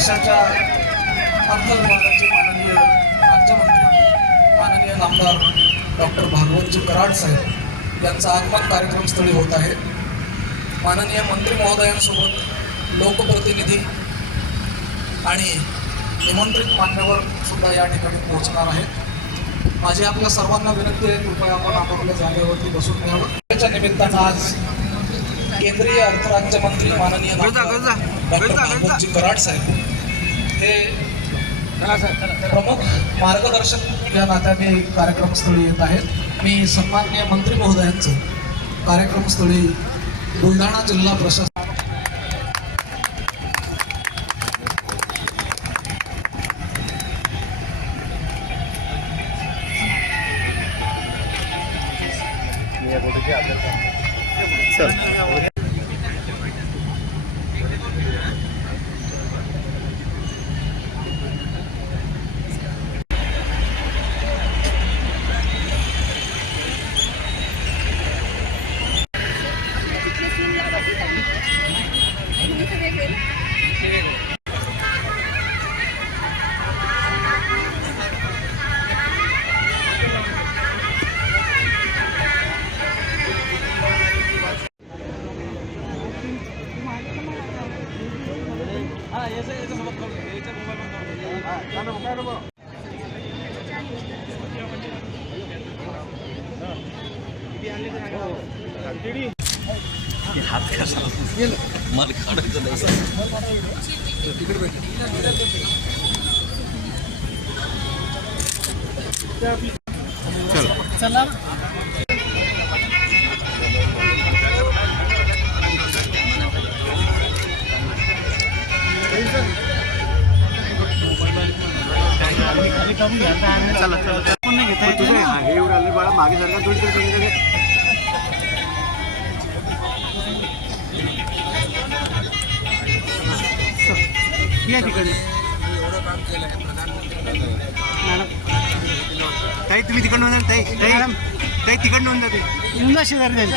देशाच्या अर्थ विभागाचे माननीय राज्यमंत्री माननीय नामदार डॉक्टर भागवतजी कराड साहेब यांचा आगमन कार्यक्रमस्थळी होत आहे। माननीय मंत्री महोदयांसोबत लोकप्रतिनिधी आणि निमंत्रित मान्यवर सुद्धा या ठिकाणी पोहोचणार आहेत। माझी आपल्या सर्वांना विनंती आहे, कृपया आपण आपापल्या जागेवरती बसून घ्यावं। त्याच्या निमित्तानं आज केंद्रीय अर्थ राज्यमंत्री माननीय डॉक्टर भागवतजी कराड साहेब हे प्रमुख मार्गदर्शक या नात्याने कार्यक्रमस्थळी येत आहेत। मी सन्माननीय मंत्री महोदयांचं कार्यक्रमस्थळी बुलढाणा जिल्हा प्रशासन हात कशाला मला काढायचं नाही। चला मागे सरकार थोडी या ठिकाणी ताई तुम्ही तिकडनं ताई ताई ताई तिकडनं होऊन जाते शेजारी जाईल।